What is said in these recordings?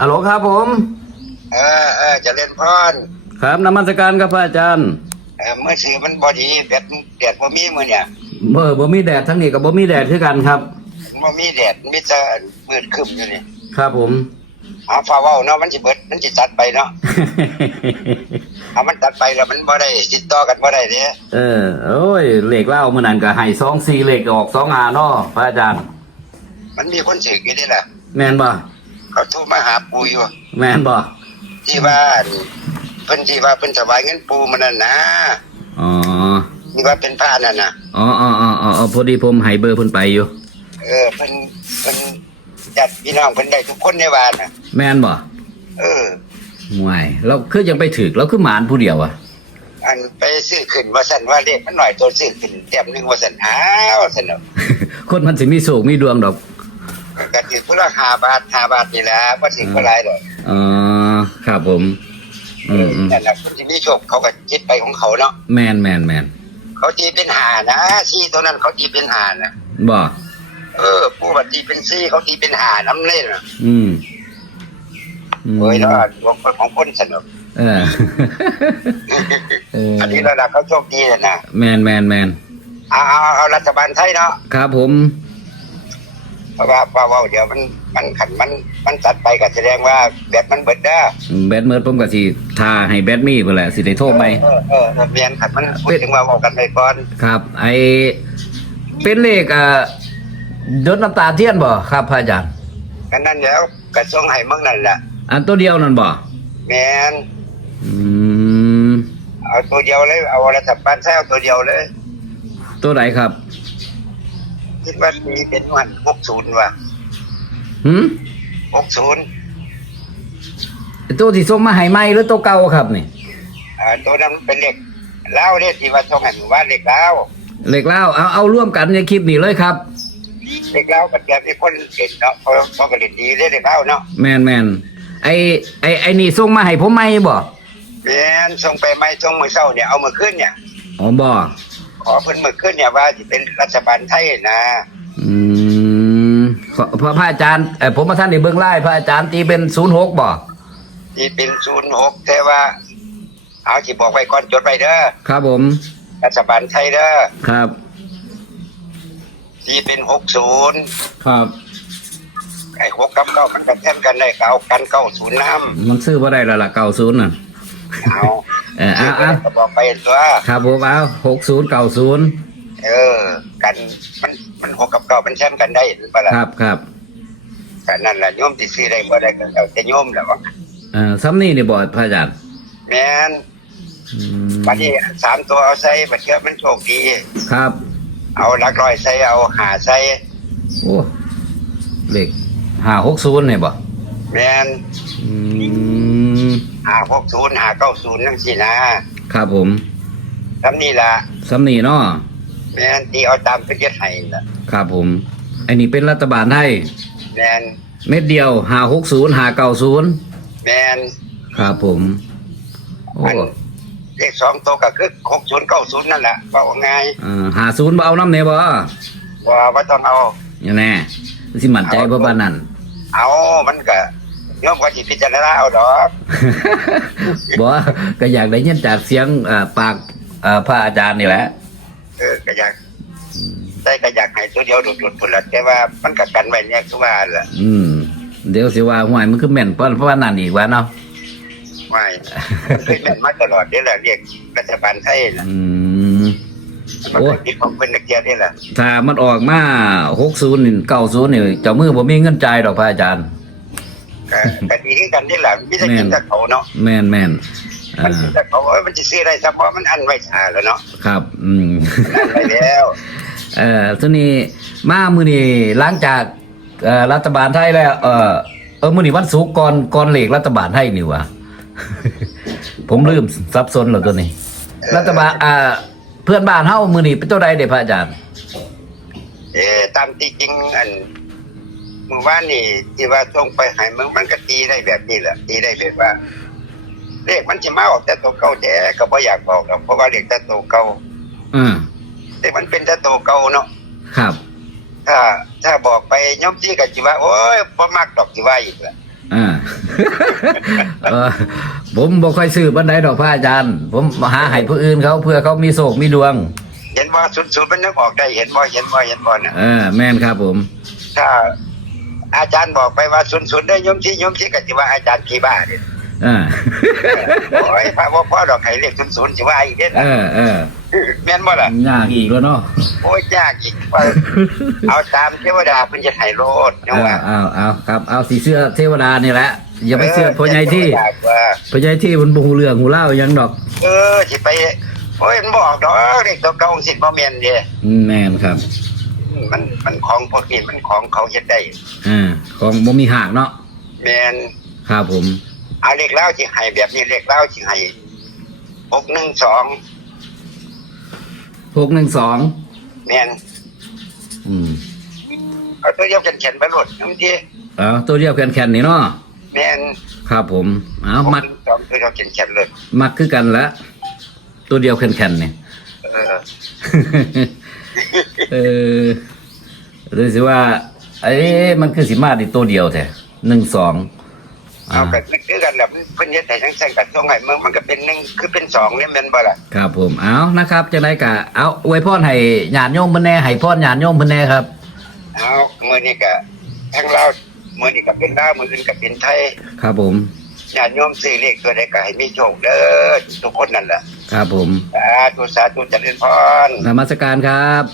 ฮัลโหลครับผม เออเออเจะเล่นพรครับนมัสการครับพระอาจารย์เออเมื่อถือมันบอดีแดดแดดบ่มีมือเนี่ยเบอร์บ่มีแดดทั้งนี้กับบ่มีแดดคือกันครับบ่มีแดดมีแต่มืดครึ้มอยู่นี่ครับผมเอาฟ้าเว้าเนาะมันสิเบิดมันสิตัดไปเนาะเอามันตัดไปแล้วมันบ่ได้ติดต่อกันบ่ได้เด้เออโอ้ยเลขเล่ามื้อนั้นก็ให้สองสี่เลขออกสองหาเนาะพระอาจารย์ มันมีคนสึกอยู่นี่แหละแม่นบ่ เขาโทรมาหาปู่อยู่แม่นบ่ที่ว่าเพิ่นที่ว่าเพิ่นถวายเงินปู่มันนั่นนะอ๋อที่ว่าเป็นพระนั่นน่ะอ๋ออ๋ออ๋ออ๋อพอดีผมให้เบอร์เพิ่นไปอยู่ เออเพิ่นเพิ่นจัดพี่น้องเพิ่นได้ทุกคนในบ้านน่ะ แม่นบ่เออห่วยเราคือยังไปถึกเราคือหมานผู้เดียวอะอันไปซื้อขึ้นว่าสันว่าเลขมันหน่อยตัวซื้อขึ้นเต็มหนึงว่าสันอ้าวสันเนาะคนมันสิมีโศกมีดวงดอก ก็ถือพุ่นละห้าบาทห้าบาทนี่แหละว่าถือเท่าไรหรอกอ๋อครับผม อืมอืมนั่นแหละคนที่มีโชคเขาก็คิดไปของเขาเนาะแมนแมนแมนเขาตีเป็นหานะซี่ตัวนั้นเขาตีเป็นหานะบ่เออ ผู้บัตตีเป็นซี่เขาตีเป็นหาน้ำเล่นน่ะอืมอืมเฮ้ยแล้วดวงคนของคนสนุกเออเอออันนี้ระดับเขาโชคดีเลยนะแมนแมนแมนเอาเอาเอารัฐบาลไทยเนาะครับผม เพราะว่าเพราะว่าเดี๋ยวมันมันขันมันมันตัดไปก็แสดงว่าแบบมันเบิดเด้อแบดเมิร์ดผมก็สิทาให้แบดมี่พุ่นแหละสิได้โทรไปเออเออเออเรียนขันมันพูดถึงว่าบอกกันไปก่อนครับ ไอเป็นเลขอ่าดดน้ำตาเทียนบ่ครับพระอาจารย์กันนั่นแล้วกระทรวงให้เมืองนั่นแหละอันตัวเดียวนั่นบ่แมนอืมเอาตัวเดียวเลยเอารัฐบาลใช้เอาตัวเดียวเลย ตัวไหนครับ คิดว่ามีเป็นวันหกศูนย์ว่ะหืมหกศูนย์ตัวที่ส่งมาให้ใหม่หรือตัวเก่าครับนี่อ่าตัวนั้นเป็นเหล็กเล้าเนี่ยที่ว่าทรงให้หมู่บ้านเหล็กเล้าเหล็กเล่าเอาเอาร่วมกันในคลิปนี้เลยครับเหล็กเล้ากับแกมีคนเก่งเนาะเขาเขาก็เล่นดีได้เหล็กเล้าเนาะแมนแมนไอไอไอนี่ส่งมาให้ผมไหมบ่แมนส่งไปไม่ส่งมือเศร้าเนี่ยเอามือขึ้นเนี่ยอ๋อบ่ ขอเพิ่นมือขึ้นเนี่ยว่าจะเป็นรัฐบาลไทยนะอืมพระพระพระอาจารย์เออผมมาท่านในเบื้องไล่พระอาจารย์ตีเป็นศูนย์หกบ่ที่เป็นศูนย์หกแต่ว่า เอาที่บอกไว้ก่อนจดไว้เด้อครับผม รัฐบาลไทยเด้อครับที่เป็นหกศูนย์ครับ ไอ้หกกับเก้ามันกันแทนกันได้ก็เอากันเก้าศูนย์น้มันซื้อว่าได้และละเก้าศูนย์น่ะำเอา เออเอาเอาก็บอกไปตัวครับผมเอาหกศูนย์เก้าศูนย์เออ กันมันมันหกกับเก้ามันแชมป์กันได้หรือเปล่าครับครับกันนั่นแหละโยมที่ซื้อได้บ่ได้ก็เอาแต่โยมแหละว่าเออซ้ำนี่นี่บ่พระอาจารย์แม่นอืมบัดนี้สามตัวเอาใส่บัดเชื่อมันโชคดี ครับเอาหลักร้อยใส่เอาหาใส่โอ้เลขห้าหกศูนย์เนี่ยบ่แม่นอืม หาหกศูนย์หาเก้าศูนย์นั่นสินะครับผมทำนี่ล่ะซ้ำนี่เนาะแม่นที่เอาตามเพิ่นเฮ็ดให้ล่ะครับผมอันนี้เป็นรัฐบาลไทยแม่นเม็ดเดียวหาหกศูนย์หาเก้าศูนย์แม่นครับผมโอ้อันเลขสองตัวก็คือหกศูนย์เก้าศูนย์นั่นแหละว่าว่าไงอ่าหาศูนย์บ่เอาน้ำเนี่ยบ่ว่าว่าต้องเอาอย่างแน่สิมั่นใจบ่บ้านนั้นเอามันก็ โยมก็สิพิจารณาเอาดอกบ่ก็อยากได้ยินจากเสียงเอ่อปากเอ่อพระอาจารย์นี่แหละเออก็อยากได้ก็อยากให้ตัวเดียวดุดๆพุ่นละแต่ว่ามันก็กันไว้เนี่ยคือว่าล่ะอืม เดี๋ยวสิว่าห่วยมันคือแม่นเพราะเพราะว่านั่นอีกว่าเนาะไม่มันเคยเป็นมาตลอดนี่แหละเรียกรัฐบาลไทยน่ะอืม มันโอ้ เป็นคิดของเพิ่นนักเรียนนี่แหละถ้ามันออกมา60นี่90นี่เจ้ามือบ่มีเงินจ่ายดอกพระอาจารย์ ก็ก็ดีคือกันนี่แหละมีแต่กินแต่เขาเนาะแม่นแม่นมัอ่านกินแต่เขาเอ้ยมันสิซื้อได้เฉพาะมันอันไว้ชาแล้วเนาะครับ อืมมันอันไว้แล้วเอ่อทีนี้มามื้อนี้หลังจากเอ่อรัฐบาลไทยแล้ว เอ่อเออมื้อนี้วันศุกร์ก่อนก่อนเลขรัฐบาลไทยนี่หว่าผมลืมสับสนแล้วตัวนี้ รัฐบาลอ่า เพื่อนบ้านเฮามื้อนี้เป็นตัวใดเด้พระอาจารย์เออตามที่จริงอัน เมื่อวานนี่ที่ว่าส่งไปให้มึงมันก็ตีได้แบบนี้แหละตีได้แบบว่าเลขมันจะมาออกแต่ตัวเก่าแต่ก็บ่อยากบอกหรอกเพราะว่าเลขแต่ตัวเก่าอืมแต่มันเป็นแต่ตัวเก่าเนาะครับ ถ้า ถ้าบอกไปย่อมที่ก็สิว่าโอ้ยบ่มักดอกสิว่าอีกแหละอ่าเออผมบ่ค่อยซื้อบันไดดอกพระอาจารย์ ผมหาให้ผู้อื่นเขาเพื่อเขามีโศกมีดวง เห็นว่าศูนย์ศูนย์มันนึกออกได้เห็นบ่เห็นบ่เห็นบ่เนี่ยเออแม่นครับผม ถ้า อาจารย์บอกไปว่าศูนย์ศูนย์ได้ยมที่ยมที่ก็สิว่าอาจารย์กี่บ้าเนี่ยอ่าโอ้ยพระว่าพ่อดอกไข่เลขศูนย์ศูนย์สิว่าอีกเด้อเออเออแม่นบ่ล่ะยากอีกแล้วเนาะโอ้ยยากอีกว่าเอาตามเทวดาเพิ่นจะให้โลดเอนะอว่าเอาเอาครับเอาสีเสื้อเทวดานี่แหละอย่าไปเสื้อพ่อใหญ่ที่เทวดาว่าพ่อใหญ่ที่มันบ่ฮู้เรื่องฮู้เล่าวหยังดอก เออสิไปโอ้ยมันบอกดอกเด็กตัวเก่าสิบ่แม่นเด้อืมแม่นครับ มันมันของพวกนี้มันของเขาเฮ็ดได้อ่าของบ่มีหักเนาะแม่นครับผม เอาเลขเล่าสิให้แบบนี้เลขเล่าสิให้612 612แม่นอืมเอาตัวเดียวกันเขียนไปโลดบางทีเอาตัวเดียวแคนๆนี่เนาะแม่นครับผมเอามัก612ตัวเดียวเขียนเขียนเลยมักคือกันละตัวเดียวแคนๆนี่เออ เออเลยสิว่าเอ้มันคือสิมาในตัวเดียวแท้หนึ่งสองเอากันคือกันแบบเพิ่นเฮ็ดให้ทั้งแสงกับช่วงไหนมึงมันก็เป็นหนึ่งคือเป็นสองเนี่ยแม่นบ่ล่ะครับผมเอานะครับจังไดกะเอาอวยพรให้ญาติโยมเพิ่นแน่ให้พรญาติโยมเพิ่นแน่ครับเอามื้อนี้ก็ทั้งลาวมื้อนี้ก็เป็นลาวมื้ออื่นก็เป็นไทยครับผมญาติโยมซื้อเลขตัวใดก็ให้มีโชคเด้อทุกคนนั่นแหละ ครับผมสาธุสาธุเจริญพรนมัสการครับ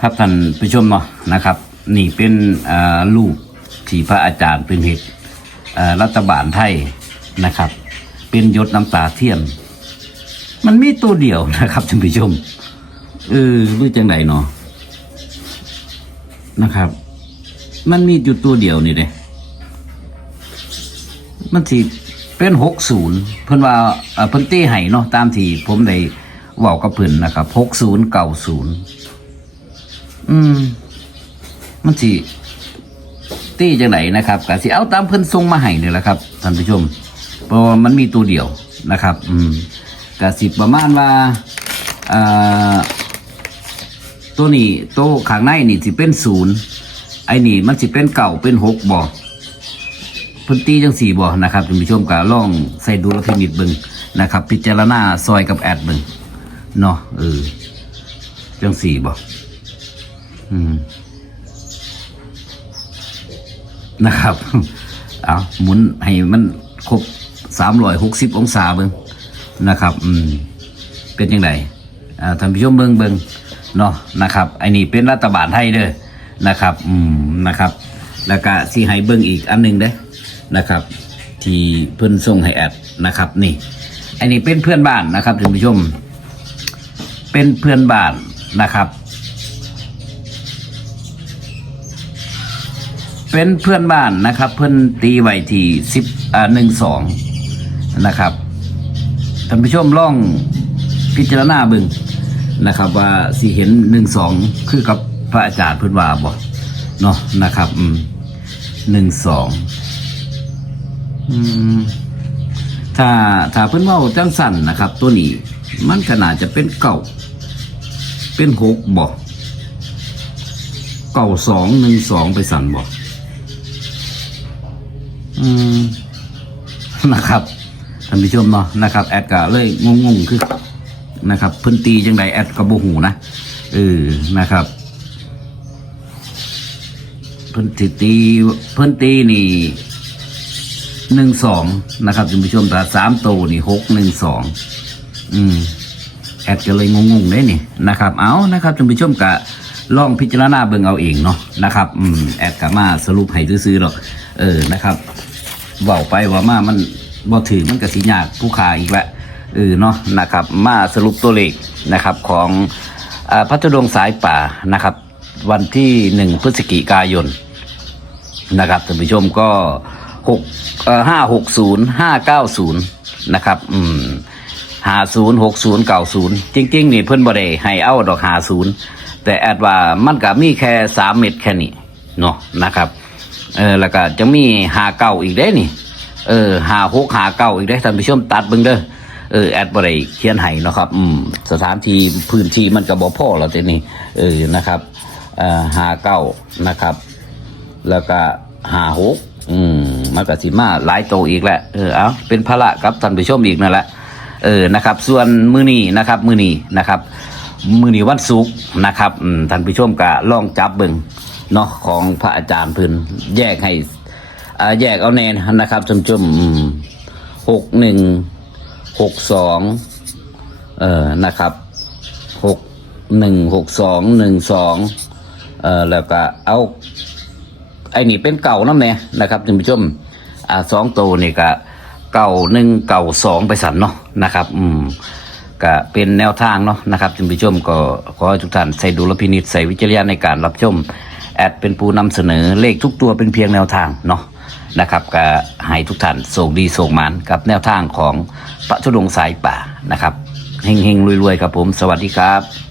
ครับท่านผู้ชมเนาะนะครับ นี่เป็นอ่าลูกที่พระอาจารย์เป็นเหตุอ่ารัฐบาลไทยนะครับ เป็นยศน้ำตาเทียนมันมีตัวเดียวนะครับท่านผู้ชมเออรู้จังไดเนาะนะครับ มันมีอยู่ตัวเดียวนี่เลยมันสิ เป็นหกศูนย์เพิ่นว่าเอ่อเพิ่นตีให้เนาะตามที่ผมได้เว้ากับเพิ่นนะครับหกศูนย์เก้าศูนย์อืม มันสิตีจังไหนนะครับก็สิเอาตามเพิ่นส่งมาให้นี่แหละครับท่านผู้ชม เพราะว่ามันมีตัวเดียวนะครับ อืมก็สิประมาณว่าอ่าตัวนี้โตข้างในนี่สิเป็นศูนย์ไอ้นี่มันสิเป็นเก่าเป็นหกบ่ เพิ่นตีจังสี่บ่นะครับท่านผู้ชมก็ลองใส่ดูลพินิจเบิ่งนะครับ พิจารณาซอยกับแอดเบิ่งเนาะเออจังสี่บ่อืมนะครับเอาหมุนให้มันครบสามร้อยหกสิบองศาเบิงนะครับ อืม เป็นยังไงอ่าท่านผู้ชมเบิงเบิงเนาะนะครับไอ้นี่เป็นรัฐบาลไทยเด้อนะครับ อืมนะครับ แล้วก็สีให้เบิงอีกอันหนึ่งเด้อ นะครับ ที่เพิ่อนส่งให้แอดนะครับ นี่อ้นี่เป็นเพื่อนบ้านนะครับท่านผู้ชม เป็นเพื่อนบ้านนะครับ เป็นเพื่อนบ้านนะครับ เพื่อนตีไว้ที่สิบอ่าหนึ่งสองนะครับท่านผู้ชมล่องพิจารณาบึงนะครับ ว่าสีเห็นหนึ่งสองคือกับพระอาจารย์พื่อนว่าบอกเนาะนะครับหนึ่งสอง อืมถ้าถ้าเพื่อนเว่าจังสั่นนะครับ ตัวนี้ มันขนาดจะเป็นเก่า เป็นหกบอกเก่าสองหนึ่งสองไปสั่นบอกอืมนะครับท่านผู้ชมเนาะนะครับ แอดก็เลยงงๆคือนะครับเพิ่นตีจังใดแอดก็บ่หูนะเออนะครับเพิ่นตีเพิ่นตีนี่ หนึ่งสองนะครับท่านผู้ชมต่สามโตนี่หกหนึ่งสองอืมแอดก็เลยงงๆได้นี่นะครับ เอานะครับท่านผู้ชมกะลองพิจารณาเบิ่งเอาเองเนาะนะครับอืมแอดก็มาสรุปให้ซื้อๆหรอกเออนะครับเว้าไปว่ามามันบ่ถือมันก็สิยากผู้ค้าอีกและเออเนาะนะครับมาสรุปตัวเลขนะครับของอพัทดวงสายป่านะครับ วันที่หนึ่งพฤศจิกายนนะครับท่านผู้ชมก็ หกห้าหกศูนย์ห้าเก้าศูนย์นะครับ อืมหาศูนย์หกศูนย์เก้าศูนย์จริง ๆ นี่เพิ่นบ่ได้ให้เอาดอกหาศูนย์แต่แอดว่ามันก็มีแค่สามเม็ดแค่นี้เนาะนะครับ เออแล้วก็จะมีหาเก้าอีกได้นี่ เออหาหกหาเก้าอีกได้ท่านผู้ชมตัดเบิ่งเด้อเออแอดบ่ได้เขียนให้เนาะครับ อืม สถานที่พื้นที่มันก็บ่พอแล้วทีนี้เออนะครับเอ่อหาเก้านะครับ แล้วก็หาหกอืม มันก็สิมาหลายโตอีกแหละเออเอาเป็นภาระกับท่านผู้ชมอีกนั่นแหละเออนะครับ ส่วนมือนี้นะครับ มือนี้นะครับ มือนี้วันศุกร์นะครับท่านผู้ชมก็ลองจับเบิ่งเนาะของพระอาจารย์พื้นแยกให้อาแยกเอาแนนนะครับจมจมหกหนึ่งหกสองเออนะครับหกหนึ่งหกสองหนึ่งสองเออแล้วก็เอา ไอ้นี่เป็นเก่าน้ำแน่นะครับท่านผู้ชมอ่าสองตัวนี่ก็เก่าหนึ่งเก่าสองไปสันเนาะนะครับ อืมก็เป็นแนวทางเนาะนะครับท่านผู้ชมก็ขอให้ทุกท่านใส่ดุลพินิจใส่วิจารณญาณในการรับชม แอดเป็นผู้นำเสนอเลขทุกตัวเป็นเพียงแนวทางเนาะนะครับก็ให้ทุกท่านโชคดีโชคหมันกับแนวทางของพระธุดงค์สายป่านะครับเฮงๆรวยๆครับผม สวัสดีครับ